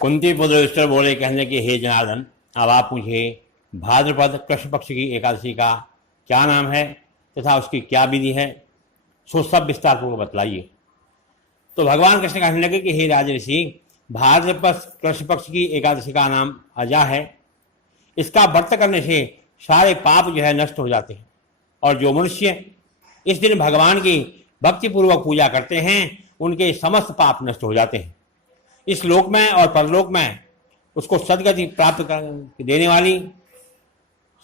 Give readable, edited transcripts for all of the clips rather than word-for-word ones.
कुंती पुत्र युधिष्ठिर बोले, कहने के हे जनार्दन, अब आप मुझे भाद्रपद कृष्ण पक्ष की एकादशी का क्या नाम है तथा उसकी क्या विधि है, सो सब विस्तार पूर्वक बतलाइए। तो भगवान कृष्ण कहने लगे कि हे राजऋषि, भाद्रपद कृष्ण पक्ष की एकादशी का नाम अजा है। इसका व्रत करने से सारे पाप जो है नष्ट हो जाते हैं, और जो मनुष्य इस दिन भगवान की भक्तिपूर्वक पूजा करते हैं उनके समस्त पाप नष्ट हो जाते हैं। इस लोक में और परलोक में उसको सदगति प्राप्त देने वाली,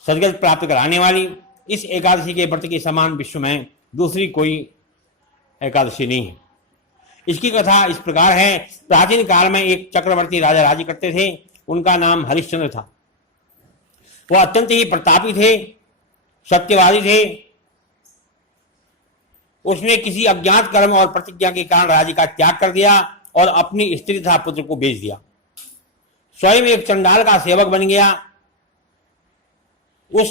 सदगति प्राप्त कराने वाली इस एकादशी के व्रत के समान विश्व में दूसरी कोई एकादशी नहीं है। इसकी कथा इस प्रकार है। प्राचीन काल में एक चक्रवर्ती राजा राज्य करते थे। उनका नाम हरिश्चंद्र था। वह अत्यंत ही प्रतापी थे, सत्यवादी थे। उसने किसी अज्ञात कर्म और प्रतिज्ञा के कारण राज्य का त्याग कर दिया और अपनी स्त्री तथा पुत्र को बेच दिया। स्वयं एक चंडाल का सेवक बन गया। वह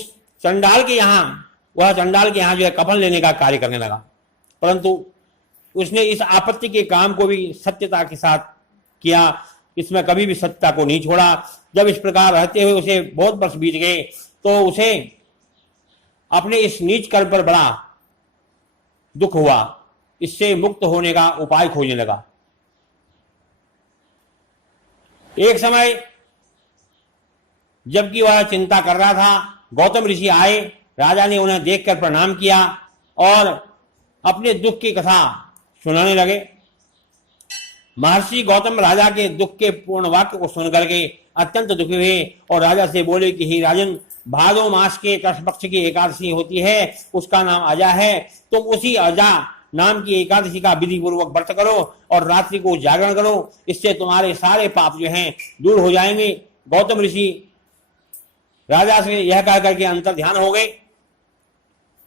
चंडाल के यहाँ जो है कफन लेने का कार्य करने लगा, परंतु उसने इस आपत्ति के काम को भी सत्यता के साथ किया। इसमें कभी भी सत्यता को नहीं छोड़ा। जब इस प्रकार रहते हुए उसे बहुत वर्ष बीत गए तो उसे अपने इस नीच कर्म पर बड़ा दुख हुआ। इससे मुक्त होने का उपाय खोजने लगा। एक समय जबकि वह चिंता कर रहा था, गौतम ऋषि आए। राजा ने उन्हें देखकर प्रणाम किया और अपने दुख की कथा सुनाने लगे। महर्षि गौतम राजा के दुख के पूर्ण वाक्य को सुनकर के अत्यंत दुखी हुए और राजा से बोले कि हे राजन, भादो मास के कृष्ण पक्ष की एकादशी होती है, उसका नाम अजा है। तुम उसी अजा नाम की एकादशी का विधि पूर्वक व्रत करो और रात्रि को जागरण करो। इससे तुम्हारे सारे पाप जो हैं दूर हो जाएंगे। गौतम ऋषि राजा से यह कह करके अंतर ध्यान हो गए।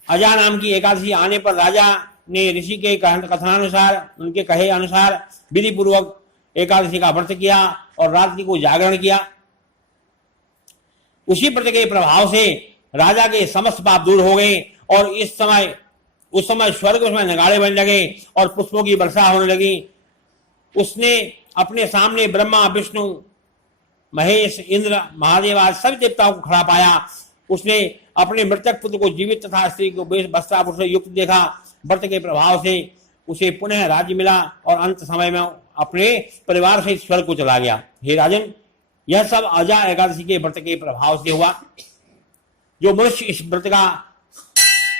अजा नाम की एकादशी आने पर राजा ने ऋषि के कथनानुसार, उनके कहे अनुसार विधि पूर्वक एकादशी का व्रत किया और रात्रि को जागरण किया। उसी व्रत के प्रभाव से राजा के समस्त पाप दूर हो गए और उस समय स्वर्ग में नगाड़े बनने लगे और पुष्पों की वर्षा होने लगी। उसने अपने सामने ब्रह्मा, विष्णु, महेश, इंद्र, महादेव आदि सभी देवताओं को खड़ा पाया। उसने अपने मृतक पुत्र को जीवित तथा स्त्री को वस्त्राभूषण युक्त देखा। व्रत के प्रभाव से उसे पुनः राज्य मिला और अंत समय में अपने परिवार से स्वर्ग को चला गया। हे राजन, यह सब अजा एकादशी के व्रत के प्रभाव से हुआ। जो मनुष्य इस व्रत का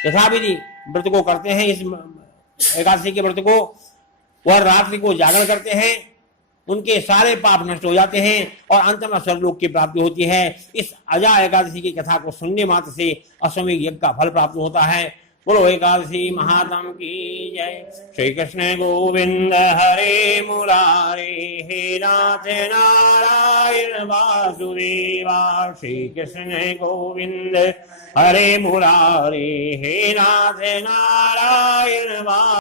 यथाविधि व्रत को करते हैं, इस एकादशी के व्रत को, वह रात्रि को जागरण करते हैं, उनके सारे पाप नष्ट हो जाते हैं और अंत में स्वर्गलोक की प्राप्ति होती है। इस अजा एकादशी की कथा को सुनने मात्र से अश्वमेध यज्ञ का फल प्राप्त होता है। बोलो एकादशी महात्म की जय। श्री कृष्ण गोविंद हरे मुरारे, हे नाथ नारायण वासुदेवा। श्री कृष्ण गोविंद हरे मुरारे, हे नाथ नारायण